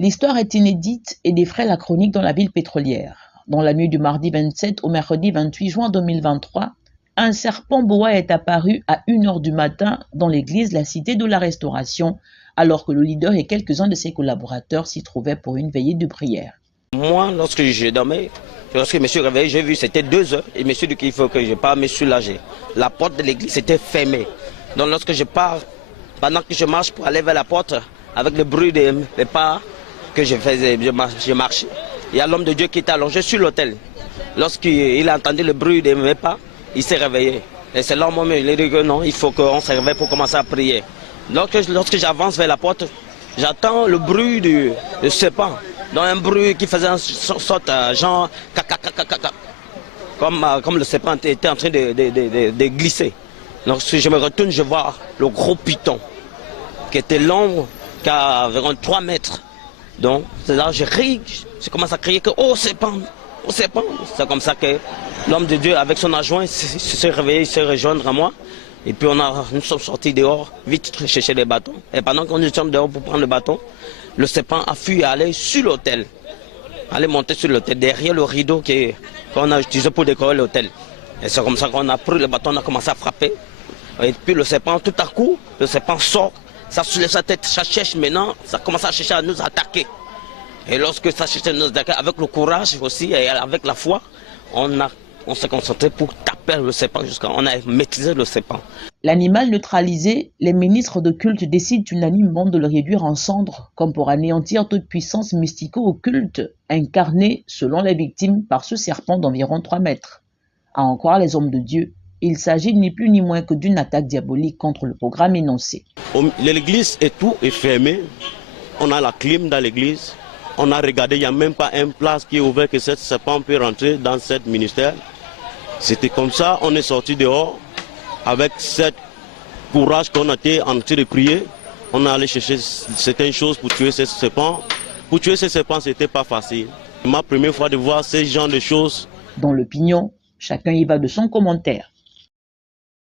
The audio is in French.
L'histoire est inédite et défraie la chronique dans la ville pétrolière. Dans la nuit du mardi 27 au mercredi 28 juin 2023, un serpent boa est apparu à 1h du matin dans l'église La Cité de la Restauration, alors que le leader et quelques-uns de ses collaborateurs s'y trouvaient pour une veillée de prière. Moi, lorsque je dormais, lorsque je me suis réveillé, j'ai vu c'était 2h et je me suis dit qu'il faut que je parte me soulager. La porte de l'église était fermée. Donc lorsque je pars, pendant que je marche pour aller vers la porte, avec le bruit des pas que je faisais, je marchais. Il y a l'homme de Dieu qui était allongé sur l'autel. Lorsqu'il a entendu le bruit de mes pas, il s'est réveillé. Et c'est là au moment où il a dit que non, il faut qu'on se réveille pour commencer à prier. Lorsque j'avance vers la porte, j'entends le bruit du serpent. Donc un bruit qui faisait une sorte genre comme le serpent était en train de glisser. Lorsque je me retourne, je vois le gros python qui était long, qui a environ 3 mètres. Donc c'est là que je crie, je commence à crier que oh serpent, oh serpent. C'est comme ça que l'homme de Dieu avec son adjoint s'est réveillé, s'est rejoindre à moi. Et puis nous sommes sortis dehors, vite chercher les bâtons. Et pendant qu'on nous sommes dehors pour prendre le bâton, le serpent a fui aller sur l'hôtel. Aller monter sur l'hôtel, derrière le rideau qu'on a utilisé pour décorer l'hôtel. Et c'est comme ça qu'on a pris le bâton, on a commencé à frapper. Et puis le serpent, tout à coup, le serpent sort, ça soulève sa tête, ça cherche maintenant, ça commence à chercher à nous attaquer. Et lorsque ça cherche à nous attaquer, avec le courage aussi et avec la foi, on s'est concentré pour taper le serpent on a maîtrisé le serpent. L'animal neutralisé, les ministres de culte décident unanimement de le réduire en cendres, comme pour anéantir toute puissance mystico-occulte incarnée, selon les victimes, par ce serpent d'environ 3 mètres. À en croire les hommes de Dieu, il s'agit ni plus ni moins que d'une attaque diabolique contre le programme énoncé. L'église est tout est fermée. On a la clim dans l'église. On a regardé, il n'y a même pas une place qui est ouverte que ce serpent peut rentrer dans ce ministère. C'était comme ça, on est sorti dehors avec ce courage qu'on a été en train de prier. On est allé chercher certaines choses pour tuer ce serpent. Pour tuer ce serpent, ce n'était pas facile. C'est ma première fois de voir ce genre de choses. Dans l'opinion, chacun y va de son commentaire.